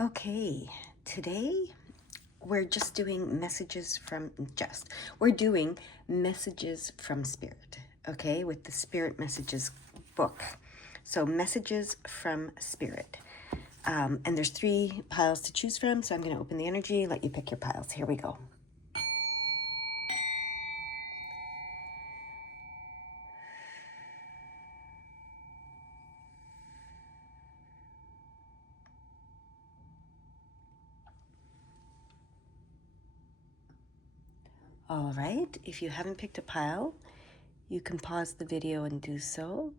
Okay, today we're just doing messages from Spirit, okay, with the Spirit Messages book. So, messages from Spirit. And there's 3 piles to choose from, so I'm going to open the energy, let you pick your piles. Here we go. All right, if you haven't picked a pile, you can pause the video and do so.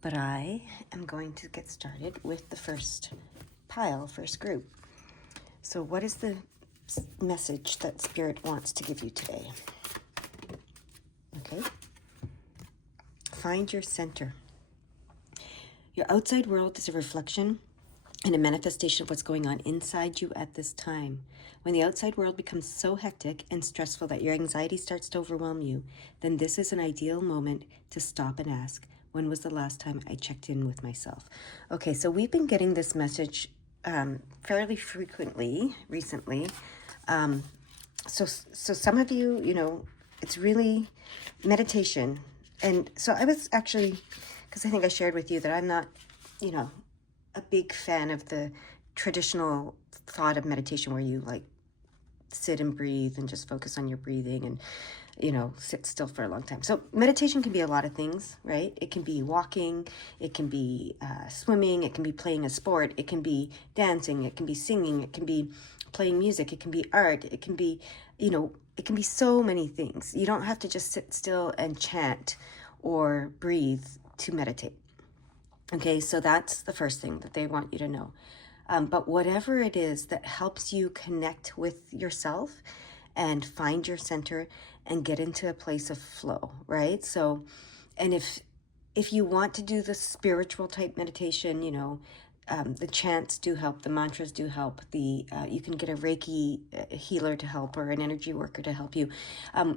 But I am going to get started with the first group. So, what is the message that Spirit wants to give you today? Okay. Find your center. Your outside world is a reflection and a manifestation of what's going on inside you at this time. When the outside world becomes so hectic and stressful that your anxiety starts to overwhelm you, then this is an ideal moment to stop and ask, when was the last time I checked in with myself? Okay, so we've been getting this message fairly frequently recently. So some of you, it's really meditation. And so I was actually, because I think I shared with you that I'm not, a big fan of the traditional thought of meditation where you like sit and breathe and just focus on your breathing and sit still for a long time. So meditation can be a lot of things, right? It can be walking, it can be swimming, it can be playing a sport, it can be dancing, it can be singing, it can be playing music, it can be art, it can be, it can be so many things. You don't have to just sit still and chant or breathe to meditate. Okay, so that's the first thing that they want you to know. But whatever it is that helps you connect with yourself and find your center and get into a place of flow, right? So, and if you want to do the spiritual type meditation, the chants do help, the mantras do help. You can get a Reiki healer to help or an energy worker to help you.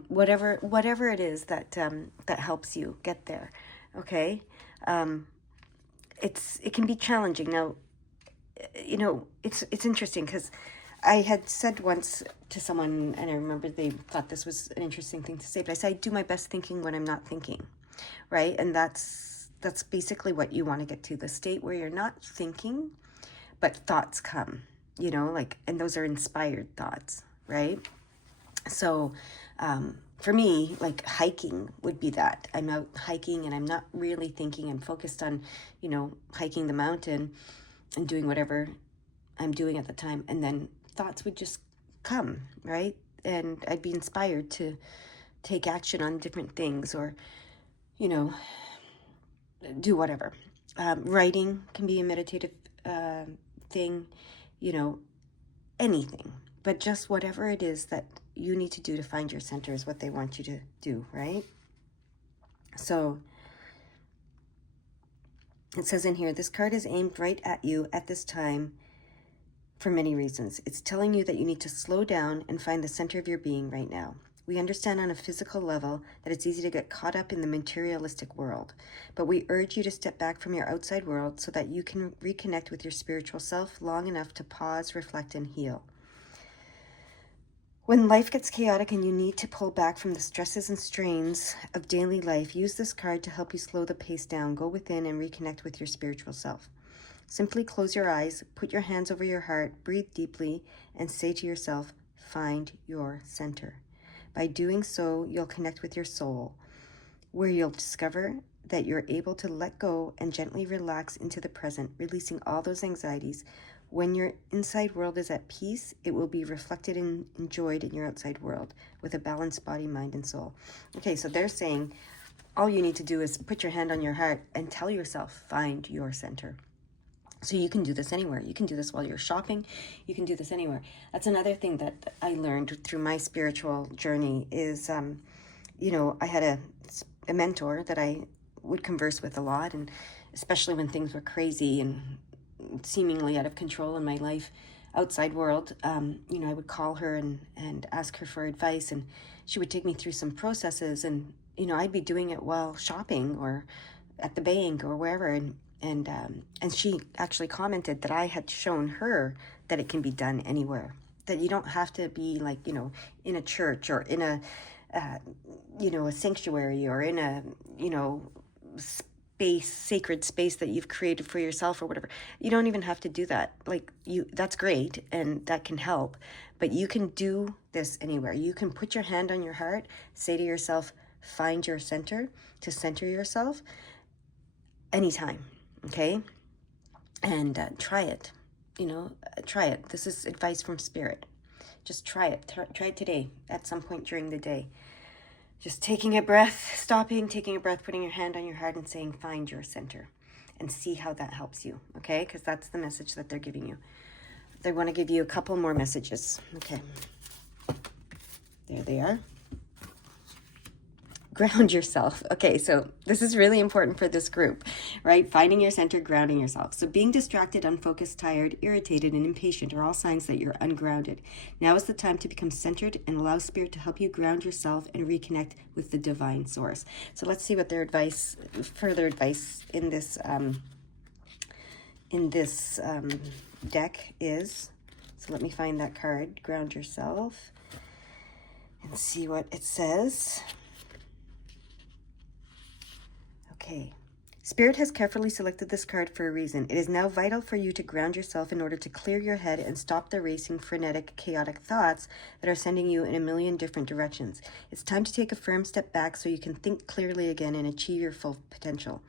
Whatever it is that that helps you get there. Okay. It can be challenging. Now, it's interesting because I had said once to someone, and I remember they thought this was an interesting thing to say, but I said I do my best thinking when I'm not thinking, right? And that's basically what you want to get to, the state where you're not thinking, but thoughts come, and those are inspired thoughts, right? So for me, like hiking would be that. I'm out hiking and I'm not really thinking. I'm focused on, hiking the mountain and doing whatever I'm doing at the time. And then thoughts would just come, right? And I'd be inspired to take action on different things or, do whatever. Writing can be a meditative thing, anything. But just whatever it is that you need to do to find your center is what they want you to do, right? So it says in here, this card is aimed right at you at this time for many reasons. It's telling you that you need to slow down and find the center of your being right now. We understand on a physical level that it's easy to get caught up in the materialistic world, but we urge you to step back from your outside world so that you can reconnect with your spiritual self long enough to pause, reflect, and heal. When life gets chaotic and you need to pull back from the stresses and strains of daily life, use this card to help you slow the pace down, go within, and reconnect with your spiritual self. Simply close your eyes, put your hands over your heart, breathe deeply, and say to yourself, find your center. By doing so, you'll connect with your soul, where you'll discover that you're able to let go and gently relax into the present, releasing all those anxieties. When your inside world is at peace, it will be reflected and enjoyed in your outside world with a balanced body, mind, and soul. Okay, so they're saying all you need to do is put your hand on your heart and tell yourself, find your center. So you can do this anywhere. You can do this while you're shopping. You can do this anywhere. That's another thing that I learned through my spiritual journey is, I had a mentor that I would converse with a lot, and especially when things were crazy and seemingly out of control in my life, outside world, I would call her and ask her for advice, and she would take me through some processes, and, I'd be doing it while shopping or at the bank or wherever, and And she actually commented that I had shown her that it can be done anywhere, that you don't have to be like, in a church or in a, a sanctuary or in a, space, sacred space that you've created for yourself or whatever. You don't even have to do that. Like that's great and that can help, but you can do this anywhere. You can put your hand on your heart, say to yourself, find your center, to center yourself anytime. Okay. And try it, try it. This is advice from Spirit. Just try it. Try it today at some point during the day. Just taking a breath, stopping, taking a breath, putting your hand on your heart and saying, find your center, and see how that helps you. Okay. Because that's the message that they're giving you. They want to give you a couple more messages. Okay. There they are. Ground yourself. Okay, so this is really important for this group, right? Finding your center, grounding yourself. So being distracted, unfocused, tired, irritated, and impatient are all signs that you're ungrounded. Now is the time to become centered and allow Spirit to help you ground yourself and reconnect with the divine source. So let's see what their further advice in this deck is. So let me find that card, ground yourself, and see what it says. Okay. Spirit has carefully selected this card for a reason. It is now vital for you to ground yourself in order to clear your head and stop the racing, frenetic, chaotic thoughts that are sending you in a million different directions. It's time to take a firm step back so you can think clearly again and achieve your full potential.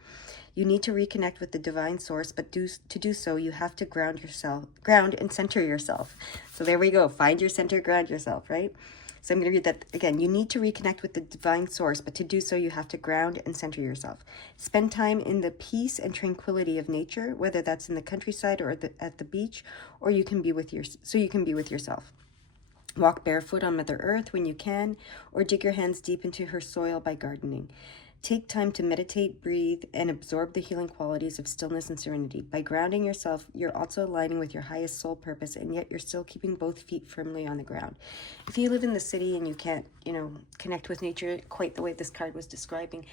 You need to reconnect with the divine source, but to do so, you have to ground and center yourself. So there we go. Find your center, ground yourself, right? So I'm going to read that again. You need to reconnect with the divine source, but to do so, you have to ground and center yourself. Spend time in the peace and tranquility of nature, whether that's in the countryside or at the beach, or you can be with yourself. Walk barefoot on Mother Earth when you can, or dig your hands deep into her soil by gardening. Take time to meditate, breathe, and absorb the healing qualities of stillness and serenity. By grounding yourself, you're also aligning with your highest soul purpose, and yet you're still keeping both feet firmly on the ground. If you live in the city and you can't, connect with nature quite the way this card was describing,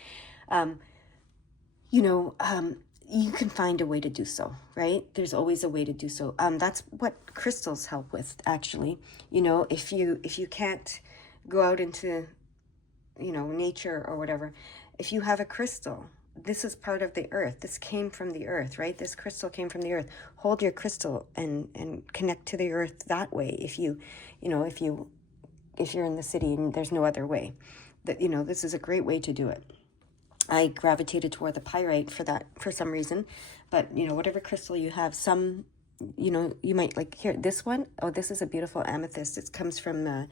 you can find a way to do so, right? There's always a way to do so. That's what crystals help with, actually. If you can't go out into, nature or whatever, if you have a crystal, this is part of the earth. This came from the earth, right? This crystal came from the earth. Hold your crystal and connect to the earth that way. If you're in the city and there's no other way, this is a great way to do it. I gravitated toward the pyrite for some reason, but whatever crystal you have, some, you might like here, this one. Oh, this is a beautiful amethyst. It comes from the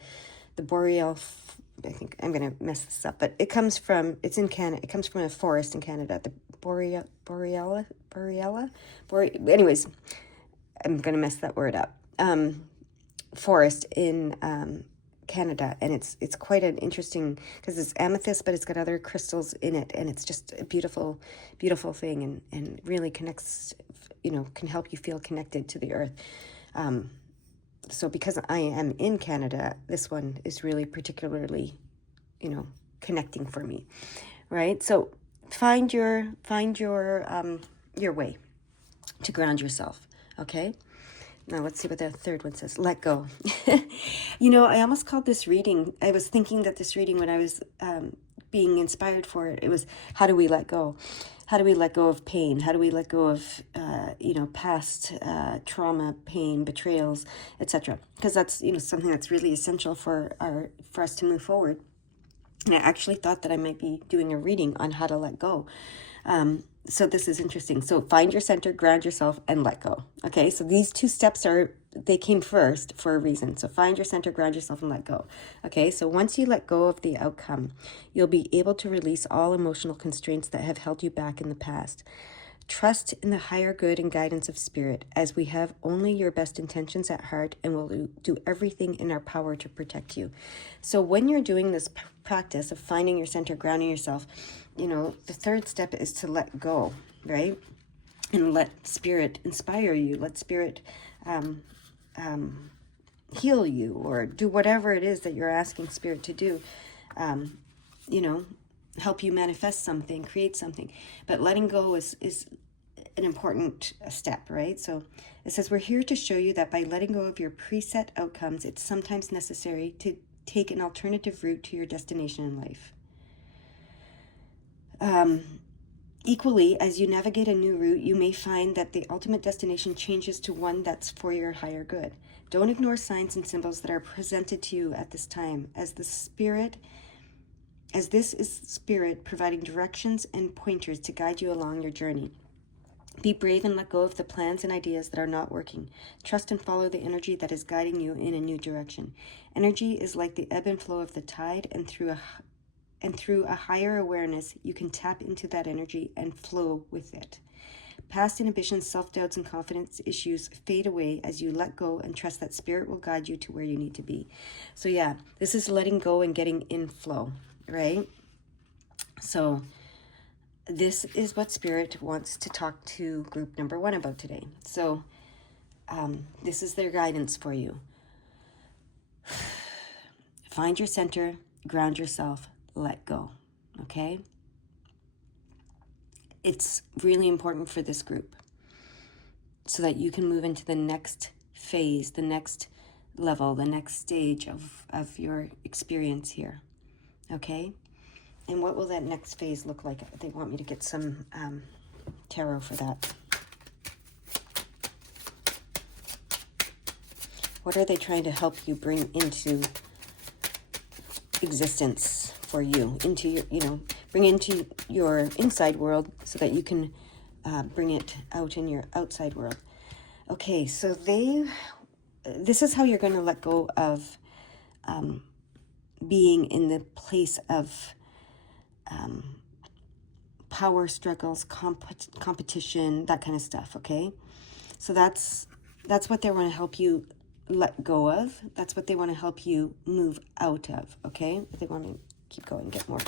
boreal, I think I'm going to mess this up, but it's in Canada. It comes from a forest in Canada, the boreala. Anyways, I'm going to mess that word up. Forest in Canada, and it's quite an interesting, because it's amethyst, but it's got other crystals in it, and it's just a beautiful thing, and really connects, can help you feel connected to the earth. So because I am in Canada, this one is really particularly, connecting for me, right? So find your way to ground yourself. Okay. Now let's see what the third one says. Let go. I almost called this reading. I was thinking that this reading, when I was being inspired for it, it was, how do we let go? How do we let go of pain? How do we let go of, past trauma, pain, betrayals, etc.? Because that's, something that's really essential for us to move forward. And I actually thought that I might be doing a reading on how to let go. So this is interesting. So find your center, ground yourself, and let go. Okay, so these two steps they came first for a reason. So find your center, ground yourself, and let go. Okay, so once you let go of the outcome, you'll be able to release all emotional constraints that have held you back in the past. Trust in the higher good and guidance of Spirit, as we have only your best intentions at heart and will do everything in our power to protect you. So when you're doing this practice of finding your center, grounding yourself, the third step is to let go, right? And let Spirit inspire you. Let Spirit heal you, or do whatever it is that you're asking Spirit to do. Help you manifest something, create something. But letting go is an important step, right? So it says, we're here to show you that by letting go of your preset outcomes, it's sometimes necessary to take an alternative route to your destination in life. Equally, as you navigate a new route, you may find that the ultimate destination changes to one that's for your higher good. Don't ignore signs and symbols that are presented to you at this time, as this is spirit providing directions and pointers to guide you along your journey. Be brave and let go of the plans and ideas that are not working. Trust and follow the energy that is guiding you in a new direction. Energy is like the ebb and flow of the tide, and through a higher awareness, you can tap into that energy and flow with it. Past inhibitions, self-doubts, and confidence issues fade away as you let go and trust that spirit will guide you to where you need to be. So yeah, this is letting go and getting in flow, right? So this is what spirit wants to talk to group number 1 about today. So this is their guidance for you. Find your center, ground yourself, let go, okay? It's really important for this group so that you can move into the next phase, the next level, the next stage of your experience here, okay? And what will that next phase look like? They want me to get some tarot for that. What are they trying to help you bring into existence for you, into your, bring into your inside world so that you can bring it out in your outside world. Okay, so this is how you're going to let go of being in the place of power struggles, competition, that kind of stuff, okay? So that's what they want to help you let go of. That's what they want to help you move out of, okay? They want me to keep going, get more.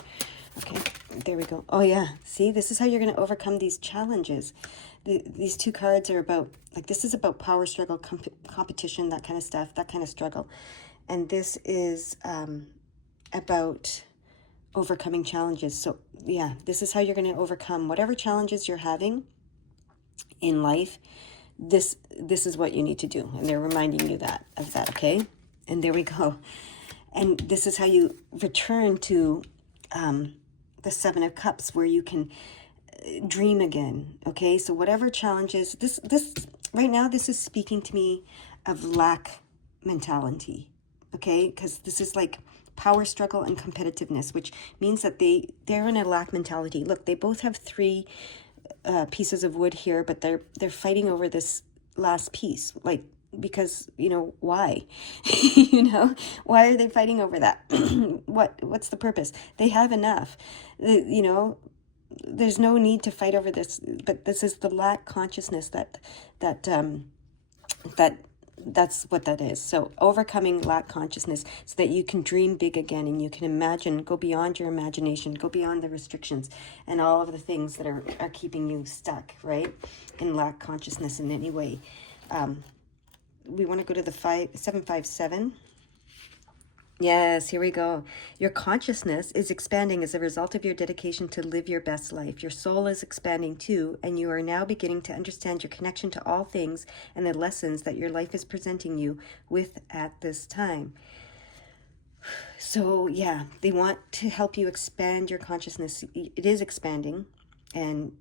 Okay, there we go. Oh yeah, see, this is how you're going to overcome these challenges. These 2 cards are about, this is about power struggle, competition, that kind of stuff, that kind of struggle. And this is about overcoming challenges. So yeah, this is how you're going to overcome whatever challenges you're having in life. This is what you need to do, and they're reminding you of that, okay? And there we go. And this is how you return to the 7 of Cups, where you can dream again, okay? So whatever challenges, this right now, this is speaking to me of lack mentality, okay? Because this is like power struggle and competitiveness, which means that they're in a lack mentality. Look, they both have 3 pieces of wood here, but they're fighting over this last piece, because why? Why are they fighting over that? What's the purpose? They have enough. There's no need to fight over this, but this is the lack consciousness that's what that is. So overcoming lack consciousness so that you can dream big again, and you can imagine, go beyond your imagination, go beyond the restrictions and all of the things that are keeping you stuck, right? In lack consciousness in any way. We want to go to the 757. Yes, here we go. Your consciousness is expanding as a result of your dedication to live your best life. Your soul is expanding too, and you are now beginning to understand your connection to all things and the lessons that your life is presenting you with at this time. So yeah, they want to help you expand your consciousness. It is expanding, and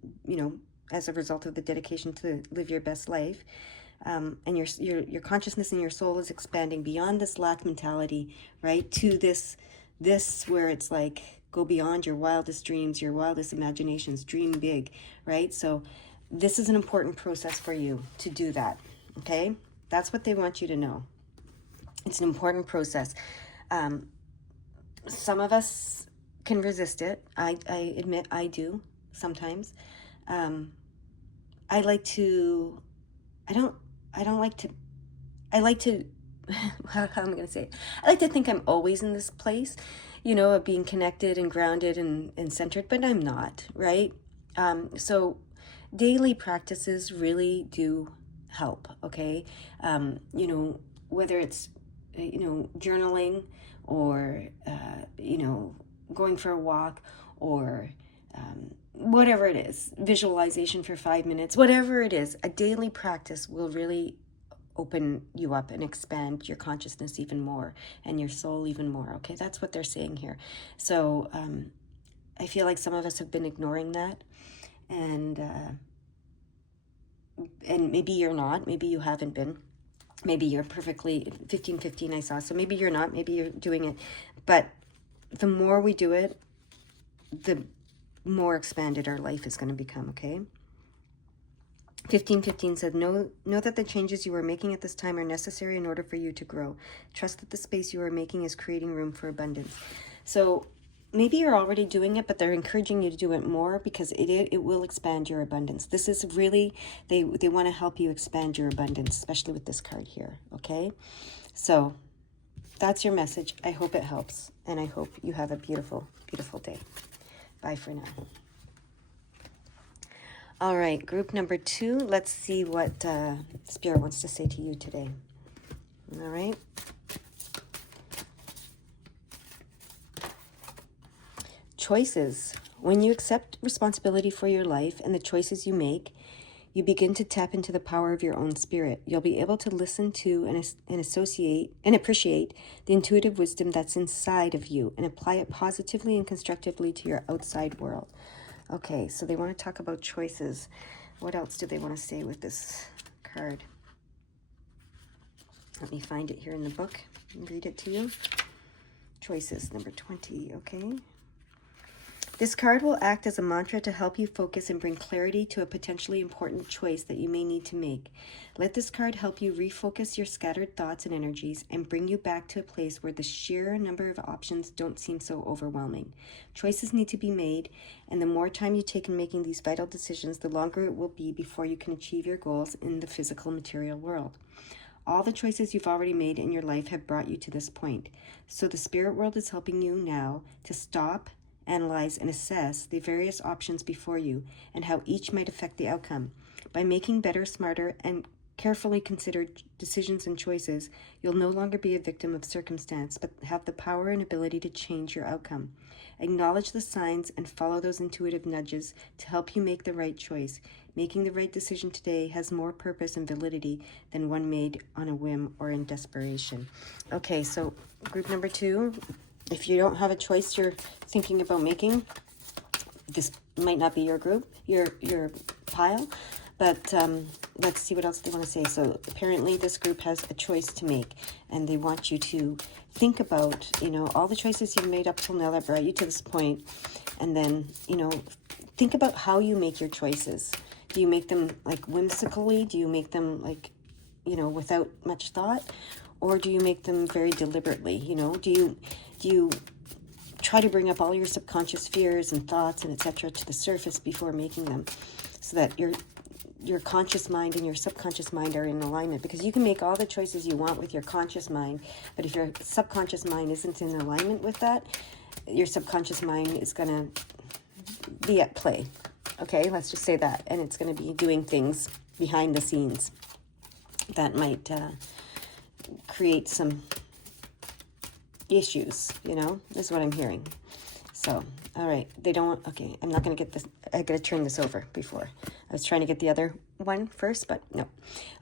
as a result of the dedication to live your best life. And your consciousness and your soul is expanding beyond this lack mentality, right? To this where it's like, go beyond your wildest dreams, your wildest imaginations, dream big, right? So this is an important process for you to do that, okay? That's what they want you to know. It's an important process. Some of us can resist it. I admit I do sometimes. I like to, how am I going to say it? I like to think I'm always in this place, of being connected and grounded and centered, but I'm not, right? So daily practices really do help, okay? Whether it's, journaling or, going for a walk or, whatever it is, visualization for 5 minutes, whatever it is, a daily practice will really open you up and expand your consciousness even more and your soul even more. Okay, that's what they're saying here. So I feel like some of us have been ignoring that, and maybe you're not, maybe you haven't been, maybe you're perfectly 15-15 I saw, so maybe you're not, maybe you're doing it, but the more we do it, the more expanded our life is going to become. Okay, 15-15 said, know that the changes you are making at this time are necessary in order for you to grow. Trust that the space you are making is creating room for abundance. So maybe you're already doing it, but they're encouraging you to do it more, because it will expand your abundance. This is really, they want to help you expand your abundance, especially with this card here. Okay, so that's your message. I hope it helps, and I hope you have a beautiful, beautiful day. Bye for now. All right, group number 2. Let's see what Spirit wants to say to you today. All right. Choices. When you accept responsibility for your life and the choices you make, you begin to tap into the power of your own spirit. You'll be able to listen to and associate and appreciate the intuitive wisdom that's inside of you and apply it positively and constructively to your outside world. Okay, so they want to talk about choices. What else do they want to say with this card? Let me find it here in the book and read it to you. Choices, number 20, okay? This card will act as a mantra to help you focus and bring clarity to a potentially important choice that you may need to make. Let this card help you refocus your scattered thoughts and energies and bring you back to a place where the sheer number of options don't seem so overwhelming. Choices need to be made, and the more time you take in making these vital decisions, the longer it will be before you can achieve your goals in the physical material world. All the choices you've already made in your life have brought you to this point. So the spirit world is helping you now to stop, analyze, and assess the various options before you and how each might affect the outcome. By making better, smarter, and carefully considered decisions and choices, you'll no longer be a victim of circumstance, but have the power and ability to change your outcome. Acknowledge the signs and follow those intuitive nudges to help you make the right choice. Making the right decision today has more purpose and validity than one made on a whim or in desperation. Okay, so group number 2, if you don't have a choice you're thinking about making, this might not be your group, your pile, but let's see what else they want to say. So apparently this group has a choice to make, and they want you to think about, all the choices you've made up till now that brought you to this point, and then, think about how you make your choices. Do you make them like whimsically? Do you make them like, without much thought? Or do you make them very deliberately? Do you try to bring up all your subconscious fears and thoughts and etc. to the surface before making them, so that your conscious mind and your subconscious mind are in alignment? Because you can make all the choices you want with your conscious mind, but if your subconscious mind isn't in alignment with that, your subconscious mind is going to be at play. Okay, let's just say that. And it's going to be doing things behind the scenes that might create some issues, is what I'm hearing. So, all right, they don't, okay, I'm not going to get this, I got to turn this over before. I was trying to get the other one first, but no.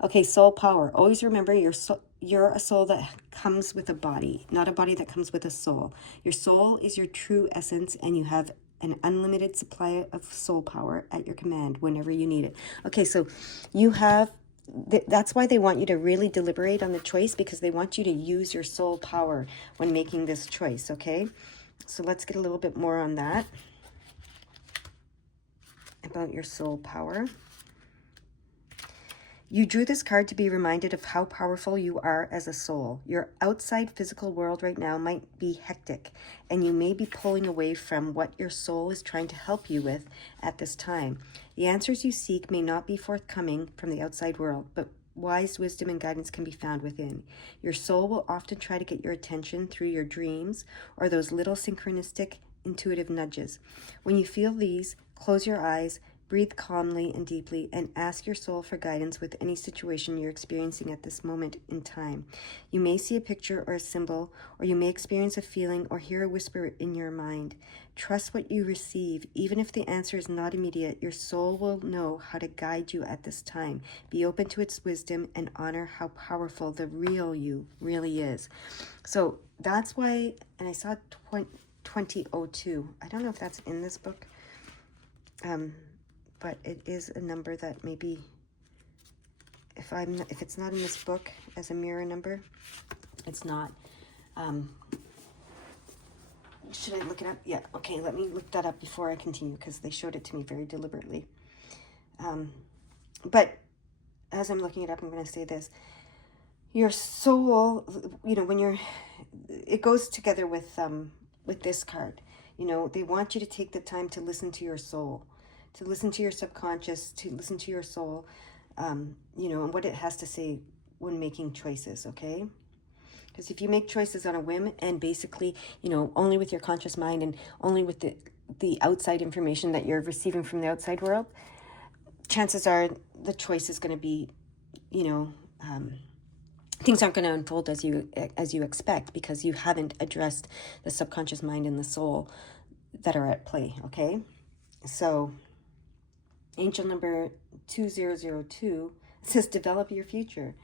Okay, soul power. Always remember you're a soul that comes with a body, not a body that comes with a soul. Your soul is your true essence, and you have an unlimited supply of soul power at your command whenever you need it. Okay, so you have, that's why they want you to really deliberate on the choice, because they want you to use your soul power when making this choice, okay? So let's get a little bit more on that, about your soul power. You drew this card to be reminded of how powerful you are as a soul. Your outside physical world right now might be hectic, and you may be pulling away from what your soul is trying to help you with at this time. The answers you seek may not be forthcoming from the outside world, but wise wisdom and guidance can be found within. Your soul will often try to get your attention through your dreams or those little synchronistic intuitive nudges. When you feel these, close your eyes, Breathe calmly and deeply and ask your soul for guidance with any situation you're experiencing at this moment in time. You may see a picture or a symbol, or you may experience a feeling or hear a whisper in your mind. Trust what you receive. Even if the answer is not immediate, your soul will know how to guide you at this time. Be open to its wisdom and honor how powerful the real you really is. So that's why, and I saw 2002. I don't know if that's in this book. But it is a number that maybe, if it's not in this book as a mirror number, it's not. Should I look it up? Yeah, okay, let me look that up before I continue, because they showed it to me very deliberately. But as I'm looking it up, I'm going to say this. Your soul, when it goes together with this card. They want you to take the time to listen to your soul, to listen to your subconscious, to listen to your soul, and what it has to say when making choices, okay? Because if you make choices on a whim and basically, only with your conscious mind and only with the outside information that you're receiving from the outside world, chances are the choice is going to be, things aren't going to unfold as you expect, because you haven't addressed the subconscious mind and the soul that are at play, okay? So angel number 2002 says, develop your future.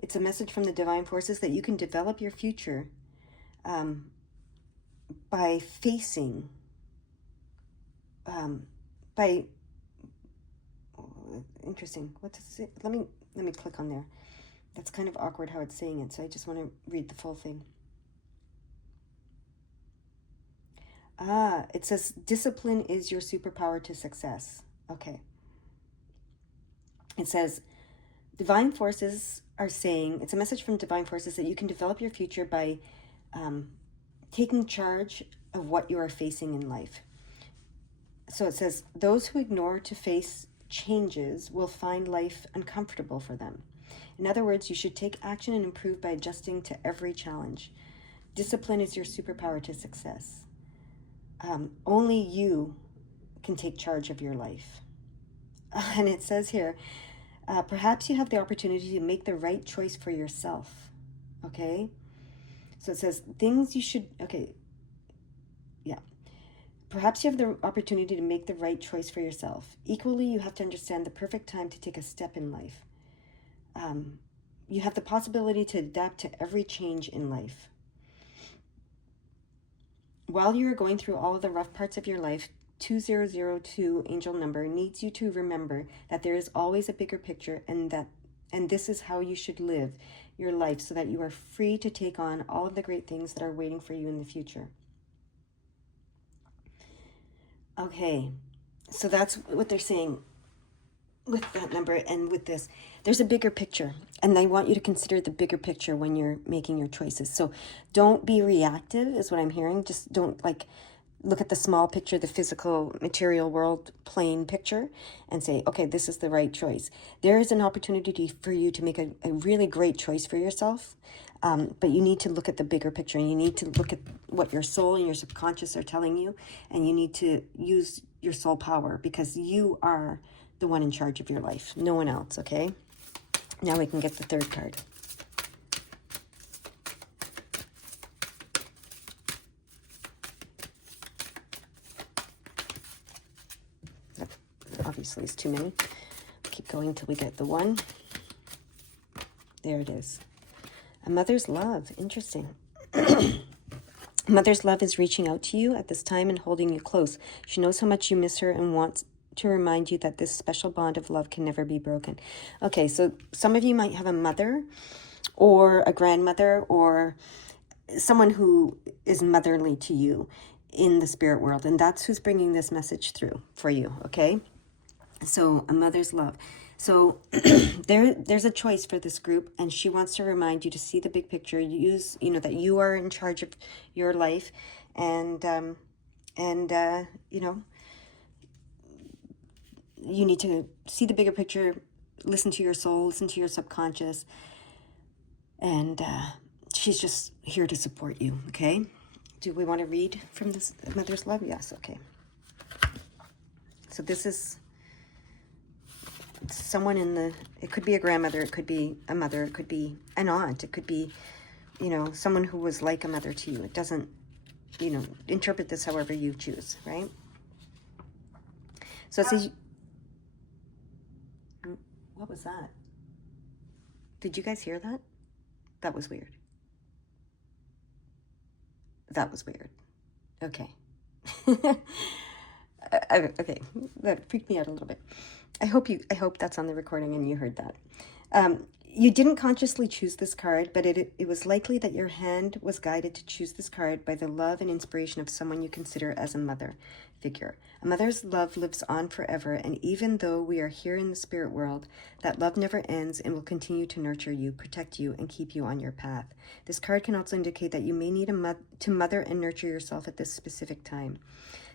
It's a message from the divine forces that you can develop your future by facing, interesting. What does it? Let me click on there. That's kind of awkward how it's saying it, so I just want to read the full thing. It says, discipline is your superpower to success. Okay. It says, divine forces are saying, it's a message from divine forces that you can develop your future by taking charge of what you are facing in life. So it says, those who ignore to face changes will find life uncomfortable for them. In other words, you should take action and improve by adjusting to every challenge. Discipline is your superpower to success. Only you can take charge of your life. And it says here, perhaps you have the opportunity to make the right choice for yourself. Okay? So it says, Perhaps you have the opportunity to make the right choice for yourself. Equally, you have to understand the perfect time to take a step in life. You have the possibility to adapt to every change in life. While you are going through all of the rough parts of your life, 2002 angel number needs you to remember that there is always a bigger picture, and this is how you should live your life so that you are free to take on all of the great things that are waiting for you in the future. Okay, so that's what they're saying with that number and with this. There's a bigger picture, and I want you to consider the bigger picture when you're making your choices. So don't be reactive is what I'm hearing. Just don't look at the small picture, the physical material world plain picture, and say, okay, this is the right choice. There is an opportunity for you to make a really great choice for yourself, but you need to look at the bigger picture, and you need to look at what your soul and your subconscious are telling you, and you need to use your soul power, because you are the one in charge of your life, no one else, okay? Now we can get the third card. That obviously is too many. Keep going till we get the one. There it is. A mother's love. Interesting. Mother's love is reaching out to you at this time and holding you close. She knows how much you miss her and wants to remind you that this special bond of love can never be broken. Okay, so some of you might have a mother or a grandmother or someone who is motherly to you in the spirit world, and that's who's bringing this message through for you, okay? So a mother's love. So there's a choice for this group, and she wants to remind you to see the big picture. Use, that you are in charge of your life, and you need to see the bigger picture, listen to your soul, listen to your subconscious, and she's just here to support you, okay? Do we want to read from this mother's love? Yes, okay. So this is someone in the, it could be a grandmother, it could be a mother, it could be an aunt, it could be, you know, someone who was like a mother to you. It doesn't, you know, interpret this however you choose, right? So it says, what was that? Did you guys hear that? That was weird. That was weird. Okay. Okay, that freaked me out a little bit. I hope that's on the recording and you heard that. You didn't consciously choose this card, but it was likely that your hand was guided to choose this card by the love and inspiration of someone you consider as a mother figure. A mother's love lives on forever, and even though we are here in the spirit world, that love never ends and will continue to nurture you, protect you, and keep you on your path. This card can also indicate that you may need to mother and nurture yourself at this specific time.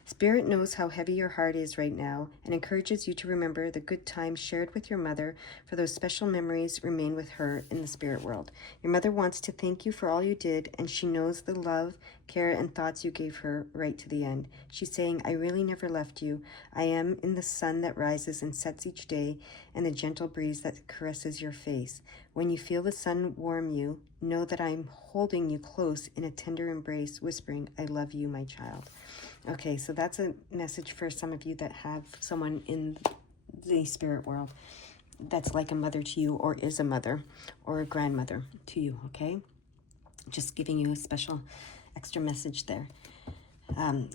Spirit knows how heavy your heart is right now and encourages you to remember the good times shared with your mother, for those special memories remain with her in the spirit world. Your mother wants to thank you for all you did, and she knows the love, care, and thoughts you gave her right to the end. She's saying, I really never left you. I am in the sun that rises and sets each day, and the gentle breeze that caresses your face. When you feel the sun warm you, know that I'm holding you close in a tender embrace, whispering, I love you, my child. Okay, so that's a message for some of you that have someone in the spirit world that's like a mother to you, or is a mother or a grandmother to you, okay? Just giving you a special extra message there.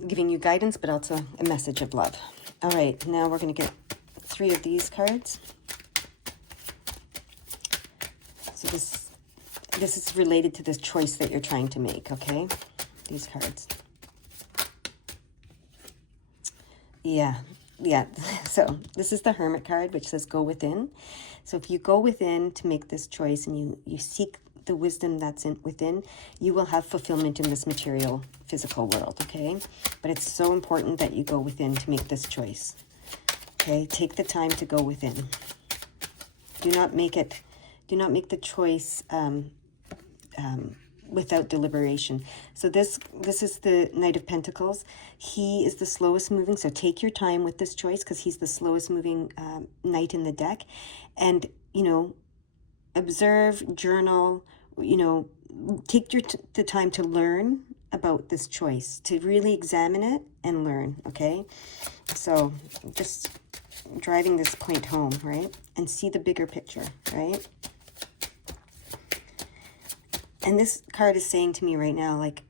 Giving you guidance, but also a message of love. All right, now we're going to get 3 of these cards. So this is related to this choice that you're trying to make, okay? These cards. Yeah. So this is the Hermit card, which says go within. So if you go within to make this choice and you seek the wisdom that's within, you will have fulfillment in this material, physical world, okay? But it's so important that you go within to make this choice, okay? Take the time to go within. Do not make the choice without deliberation. So this is the Knight of Pentacles. He is the slowest moving, so take your time with this choice because he's the slowest moving knight in the deck. And, you know, observe, journal, you know, take the time to learn about this choice, to really examine it and learn, okay? So just driving this point home, right? And see the bigger picture, right? And this card is saying to me right now, like,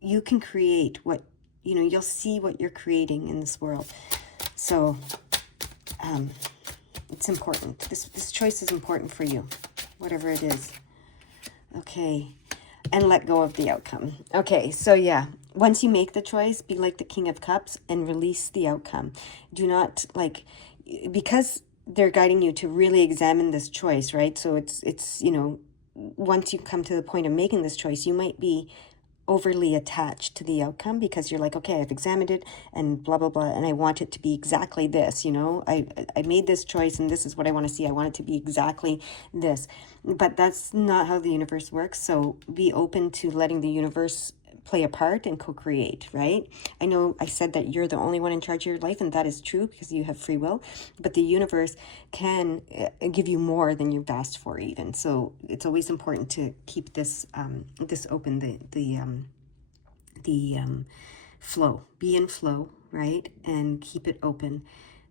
you can create what, you know, you'll see what you're creating in this world. So it's important. This choice is important for you, whatever it is. Okay. And let go of the outcome. Okay. So yeah, once you make the choice, be like the King of Cups and release the outcome. Do not, like, because they're guiding you to really examine this choice, right? So it's, you know, once you come to the point of making this choice, you might be overly attached to the outcome because you're like, okay, I've examined it and blah, blah, blah, and I want it to be exactly this, you know, I made this choice and this is what I want to see. I want it to be exactly this, but that's not how the universe works. So be open to letting the universe play a part and co-create, right? I know I said that you're the only one in charge of your life, and that is true because you have free will, but the universe can give you more than you've asked for even. So it's always important to keep this this open, the flow, be in flow, right? And keep it open,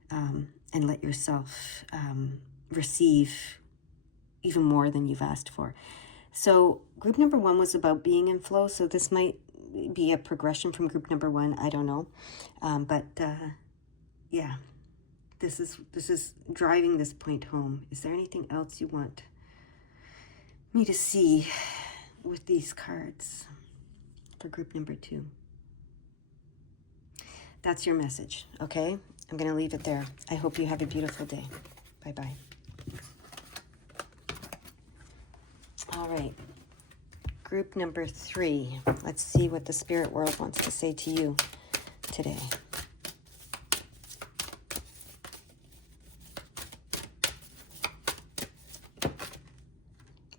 and let yourself receive even more than you've asked for. So group number 1 was about being in flow. So this might be a progression from group number 1. I don't know. Yeah, this is driving this point home. Is there anything else you want me to see with these cards for group number 2? That's your message, okay? I'm going to leave it there. I hope you have a beautiful day. Bye-bye. All right. Group number 3. Let's see what the spirit world wants to say to you today.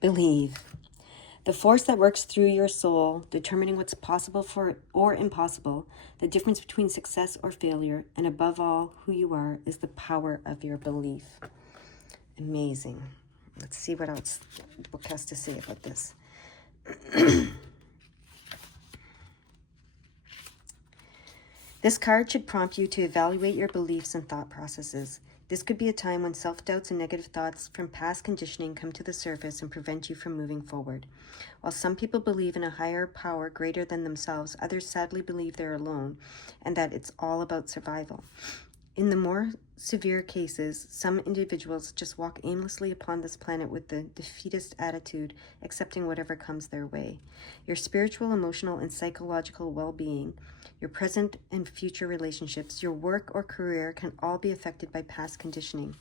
Believe. The force that works through your soul, determining what's possible for or impossible, the difference between success or failure, and above all, who you are, is the power of your belief. Amazing. Let's see what else the book has to say about this. This card should prompt you to evaluate your beliefs and thought processes. This could be a time when self-doubts and negative thoughts from past conditioning come to the surface and prevent you from moving forward. While some people believe in a higher power greater than themselves, others sadly believe they're alone and that it's all about survival. In the more severe cases, some individuals just walk aimlessly upon this planet with the defeatist attitude, accepting whatever comes their way. Your spiritual, emotional, and psychological well-being, your present and future relationships, your work or career can all be affected by past conditioning.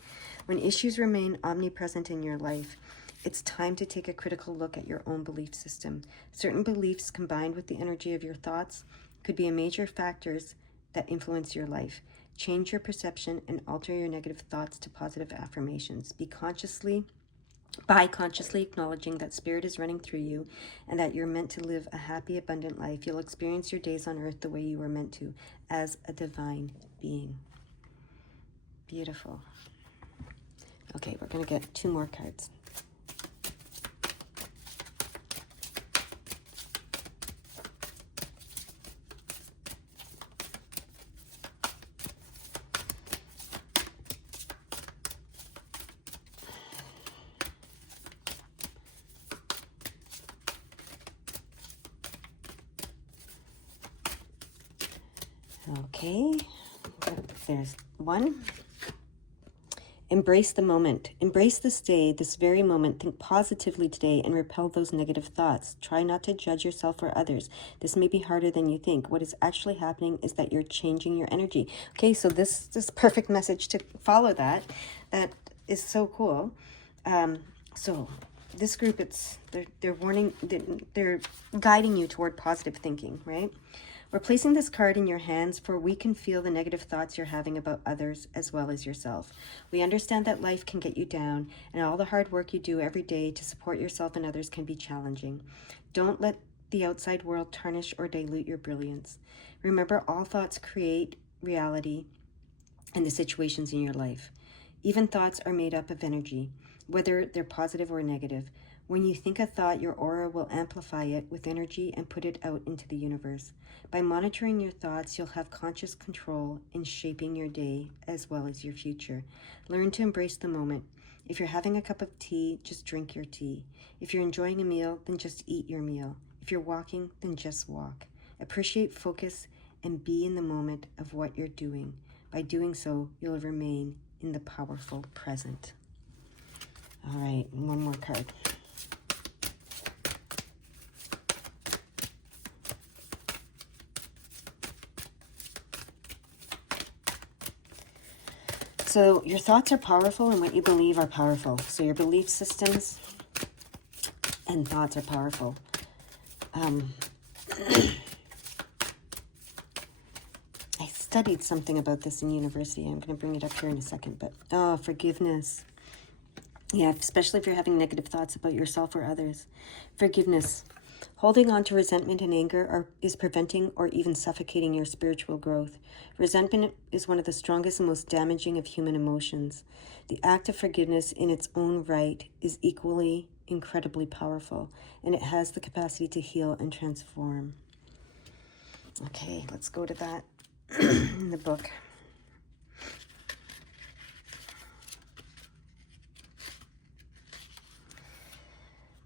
When issues remain omnipresent in your life, it's time to take a critical look at your own belief system. Certain beliefs combined with the energy of your thoughts could be a major factors that influence your life. Change your perception and alter your negative thoughts to positive affirmations. By consciously acknowledging that spirit is running through you and that you're meant to live a happy, abundant life, you'll experience your days on earth the way you were meant to, as a divine being. Beautiful. Okay, we're going to get 2 more cards. Okay, there's 1. Embrace the moment. Embrace this day, this very moment. Think positively today and repel those negative thoughts. Try not to judge yourself or others. This may be harder than you think. What is actually happening is that you're changing your energy. Okay, so this is perfect message to follow that. That is so cool. So this group, they're warning, they're guiding you toward positive thinking, right? We're placing this card in your hands for we can feel the negative thoughts you're having about others as well as yourself. We understand that life can get you down and all the hard work you do every day to support yourself and others can be challenging. Don't let the outside world tarnish or dilute your brilliance. Remember, all thoughts create reality and the situations in your life. Even thoughts are made up of energy, whether they're positive or negative. When you think a thought, your aura will amplify it with energy and put it out into the universe. By monitoring your thoughts, you'll have conscious control in shaping your day as well as your future. Learn to embrace the moment. If you're having a cup of tea, just drink your tea. If you're enjoying a meal, then just eat your meal. If you're walking, then just walk. Appreciate, focus, and be in the moment of what you're doing. By doing so, you'll remain in the powerful present. All right, 1 more card. So your thoughts are powerful and what you believe are powerful. So your belief systems and thoughts are powerful. I studied something about this in university. I'm going to bring it up here in a second. But, forgiveness. Yeah, especially if you're having negative thoughts about yourself or others. Forgiveness. Holding on to resentment and anger is preventing or even suffocating your spiritual growth. Resentment is one of the strongest and most damaging of human emotions. The act of forgiveness in its own right is equally incredibly powerful, and it has the capacity to heal and transform. Okay, let's go to that in the book.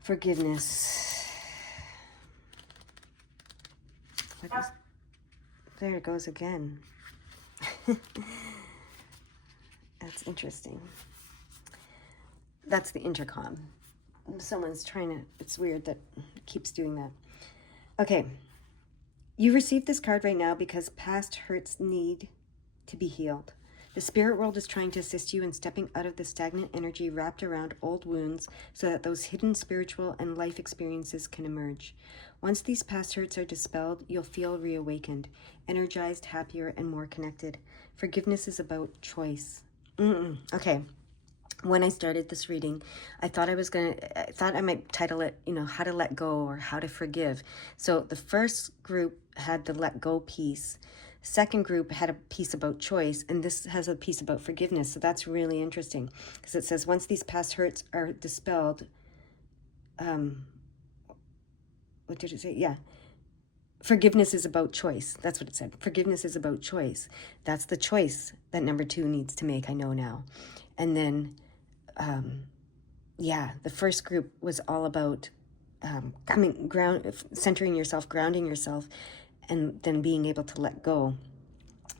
Forgiveness. There it goes again. That's interesting. That's the intercom. Someone's trying to, it's weird that it keeps doing that. Okay. You received this card right now because past hurts need to be healed. The spirit world is trying to assist you in stepping out of the stagnant energy wrapped around old wounds so that those hidden spiritual and life experiences can emerge. Once these past hurts are dispelled, you'll feel reawakened, energized, happier, and more connected. Forgiveness is about choice. Okay. when I started this reading, I thought I might title it, how to let go or how to forgive. So the first group had the let go piece. Second group had a piece about choice, and this has a piece about forgiveness. So that's really interesting because it says once these past hurts are dispelled, what did it say? Yeah. Forgiveness is about choice. That's what it said. Forgiveness is about choice. That's the choice that number 2 needs to make, I know now. And then, the first group was all about centering yourself, grounding yourself, and then being able to let go.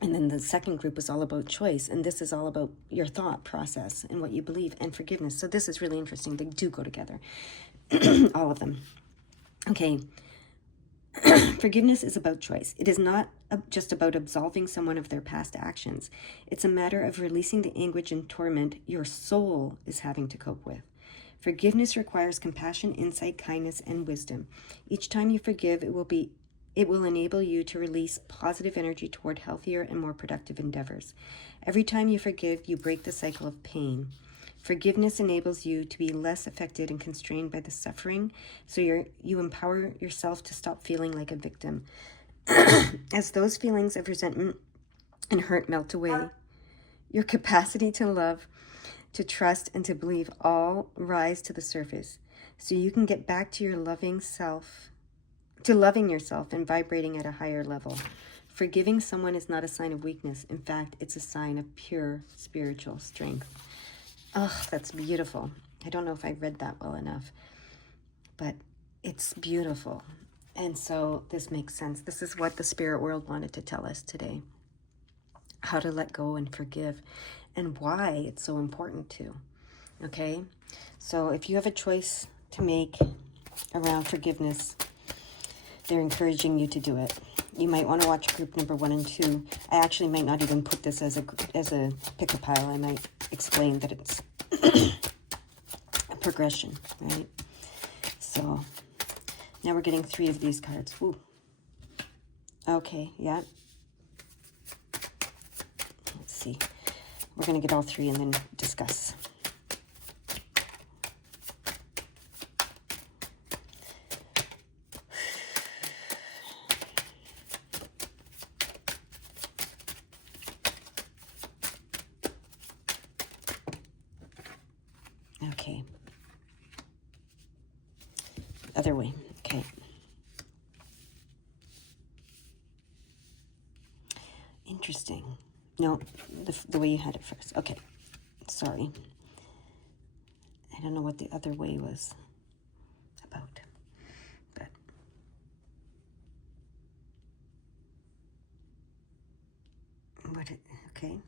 And then the second group was all about choice. And this is all about your thought process and what you believe and forgiveness. So this is really interesting. They do go together, all of them. Okay. Forgiveness is about choice. It is not just about absolving someone of their past actions. It's a matter of releasing the anguish and torment your soul is having to cope with. Forgiveness requires compassion, insight, kindness, and wisdom. Each time you forgive, it will enable you to release positive energy toward healthier and more productive endeavors. Every time you forgive, you break the cycle of pain. Forgiveness enables you to be less affected and constrained by the suffering, so you empower yourself to stop feeling like a victim. As those feelings of resentment and hurt melt away, your capacity to love, to trust, and to believe all rise to the surface, so you can get back to your loving yourself and vibrating at a higher level. Forgiving someone is not a sign of weakness. In fact, it's a sign of pure spiritual strength. Oh, that's beautiful. I don't know if I read that well enough, but it's beautiful. And so this makes sense. This is what the spirit world wanted to tell us today. How to let go and forgive and why it's so important to. Okay? So if you have a choice to make around forgiveness, they're encouraging you to do it. You might want to watch group number 1 and 2. I actually might not even put this as a pick a pile. I might explain that it's a progression, right? So now we're getting 3 of these cards. Ooh. Okay, yeah. Let's see. We're going to get all 3 and then discuss. Okay. Other way. Okay. Interesting. No, the way you had it first. Okay. Sorry. I don't know what the other way was about. But okay.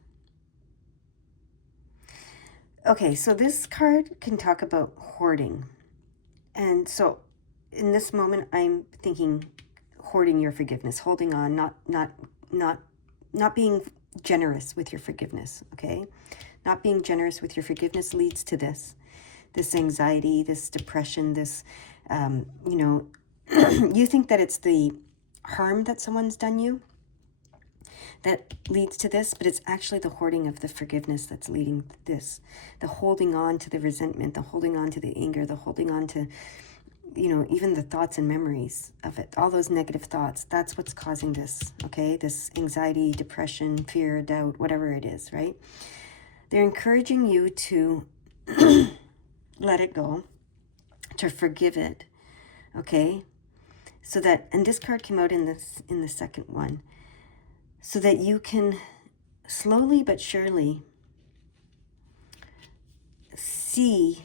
Okay, so this card can talk about hoarding. And so in this moment I'm thinking hoarding your forgiveness, holding on, not being generous with your forgiveness, okay? Not being generous with your forgiveness leads to this anxiety, this depression, this, you think that it's the harm that someone's done you that leads to this, but it's actually the hoarding of the forgiveness that's leading to this. The holding on to the resentment, the holding on to the anger, the holding on to, even the thoughts and memories of it, all those negative thoughts, that's what's causing this, okay? This anxiety, depression, fear, doubt, whatever it is, right? They're encouraging you to let it go, to forgive it, okay? So that, and this card came out in the second one, so that you can slowly but surely see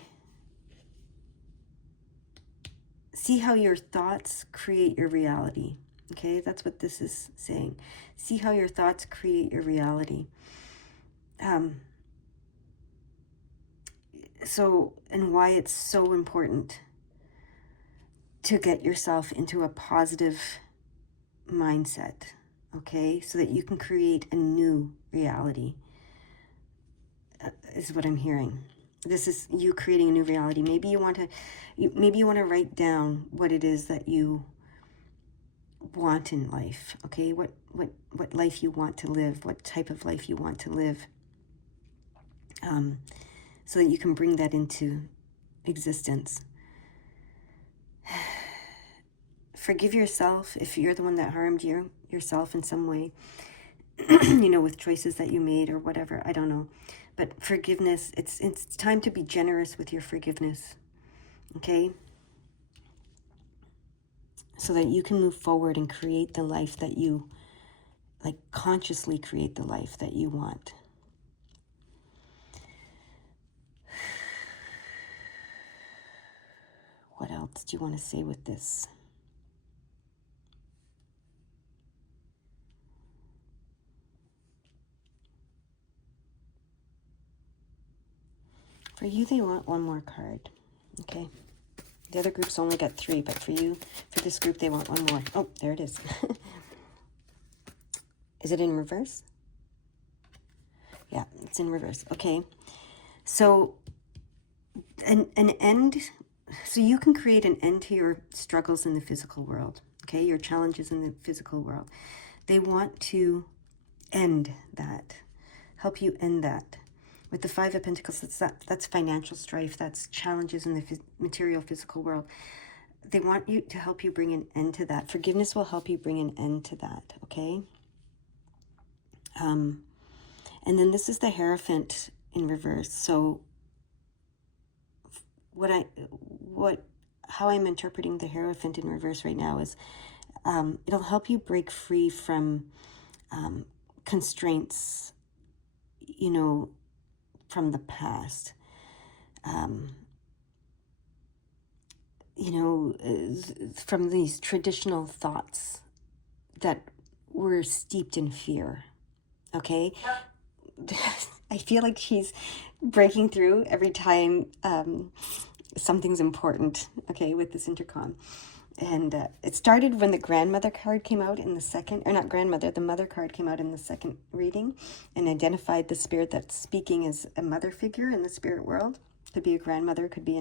how your thoughts create your reality. Okay, that's what this is saying. See how your thoughts create your reality. So, and why it's so important to get yourself into a positive mindset, okay, so that you can create a new reality, is what I'm hearing. This is you creating a new reality. Maybe you want to write down what it is that you want in life, okay? What life you want to live, what type of life you want to live. so that you can bring that into existence. Forgive yourself if you're the one that harmed yourself in some way, with choices that you made or whatever. I don't know. But forgiveness, it's time to be generous with your forgiveness, okay? So that you can move forward and create the life that you, consciously create the life that you want. What else do you want to say with this? For you, they want one more card, okay? The other groups only got 3, but for you, for this group, they want one more. Oh, there it is. Is it in reverse? Yeah, it's in reverse. Okay. So an end, so you can create an end to your struggles in the physical world, okay? Your challenges in the physical world. They want to end that, help you end that. With the 5 of Pentacles, that's financial strife, that's challenges in the material physical world. They want you to help you bring an end to that. Forgiveness will help you bring an end to that, okay? And then this is the Hierophant in reverse. So how I'm interpreting the Hierophant in reverse right now is it'll help you break free from constraints, from the past. From these traditional thoughts that were steeped in fear, okay? I feel like she's breaking through every time something's important, okay, with this intercom. And it started when the grandmother card came out in the second, or not grandmother, the mother card came out in the second reading and identified the spirit that's speaking as a mother figure in the spirit world. Could be a grandmother, could be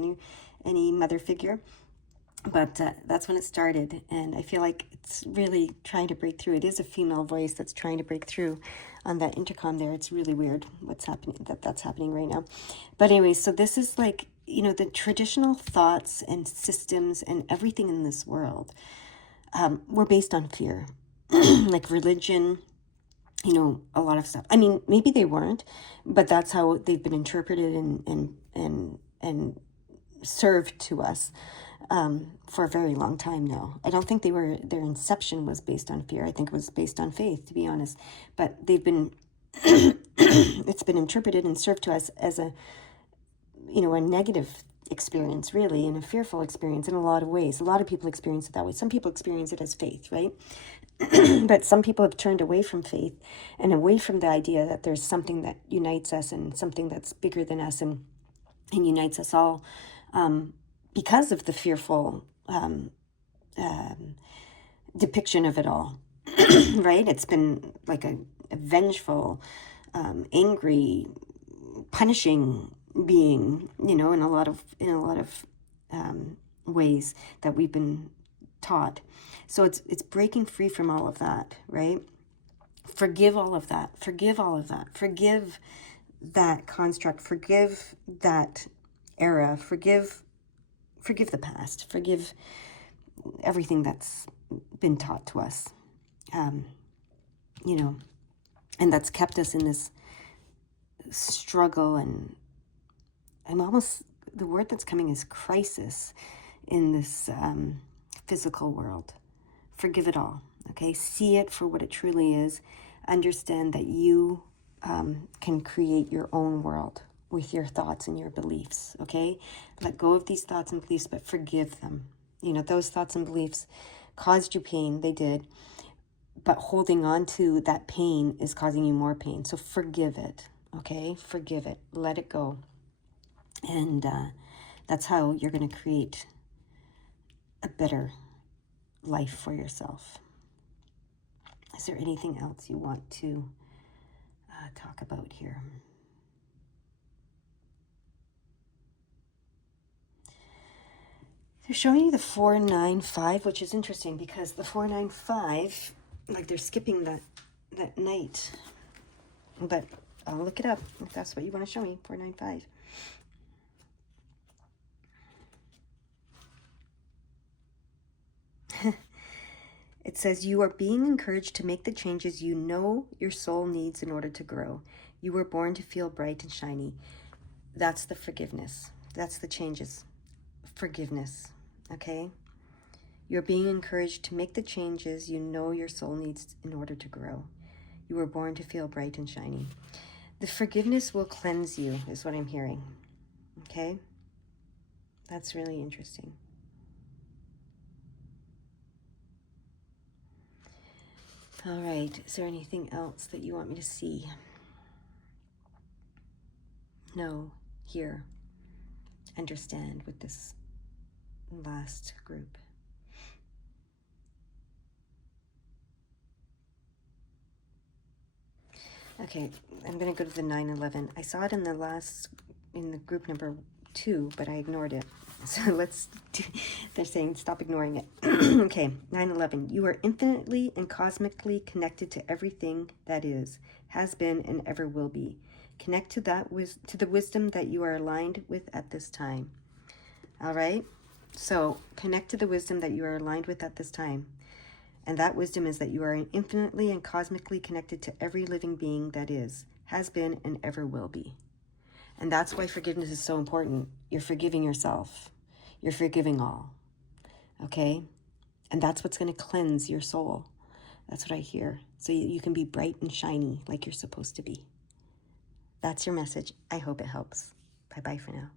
any mother figure. But that's when it started, and I feel like it's really trying to break through. It is a female voice that's trying to break through on that intercom there. It's really weird what's happening, that's happening right now. But anyway, so this is the traditional thoughts and systems and everything in this world were based on fear, like religion, a lot of stuff. I mean, maybe they weren't, but that's how they've been interpreted and served to us for a very long time now. I don't think their inception was based on fear. I think it was based on faith, to be honest. But they've been, it's been interpreted and served to us as a negative experience, really, and a fearful experience in a lot of ways. A lot of people experience it that way. Some people experience it as faith, right? But some people have turned away from faith and away from the idea that there's something that unites us and something that's bigger than us and unites us all, because of the fearful depiction of it all, right? It's been like a vengeful, angry, punishing being, in a lot of ways that we've been taught. So it's breaking free from all of that, right? Forgive all of that. Forgive all of that. Forgive that construct. Forgive that era. Forgive the past. Forgive everything that's been taught to us, and that's kept us in this struggle. And the word that's coming is crisis in this physical world. Forgive it all, okay? See it for what it truly is. Understand that you can create your own world with your thoughts and your beliefs, okay? Let go of these thoughts and beliefs, but forgive them. Those thoughts and beliefs caused you pain, they did, but holding on to that pain is causing you more pain. So forgive it, okay? Forgive it, let it go. And that's how you're going to create a better life for yourself. Is there anything else you want to talk about here? They're showing you the 495, which is interesting because the 495, they're skipping that night. But I'll look it up if that's what you want to show me, 495. It says, you are being encouraged to make the changes you know your soul needs in order to grow. You were born to feel bright and shiny. That's the forgiveness. That's the changes. Forgiveness. Okay? You're being encouraged to make the changes you know your soul needs in order to grow. You were born to feel bright and shiny. The forgiveness will cleanse you, is what I'm hearing. Okay? That's really interesting. All right. Is there anything else that you want me to see? No. Hear. Understand with this last group. Okay, I'm going to go to the 9/11. I saw it in the group number 2, but I ignored it. So they're saying stop ignoring it. Okay, 9/11. You are infinitely and cosmically connected to everything that is, has been, and ever will be. Connect to the wisdom that you are aligned with at this time. All right? So connect to the wisdom that you are aligned with at this time. And that wisdom is that you are infinitely and cosmically connected to every living being that is, has been, and ever will be. And that's why forgiveness is so important. You're forgiving yourself. You're forgiving all. Okay? And that's what's going to cleanse your soul. That's what I hear. So you can be bright and shiny like you're supposed to be. That's your message. I hope it helps. Bye-bye for now.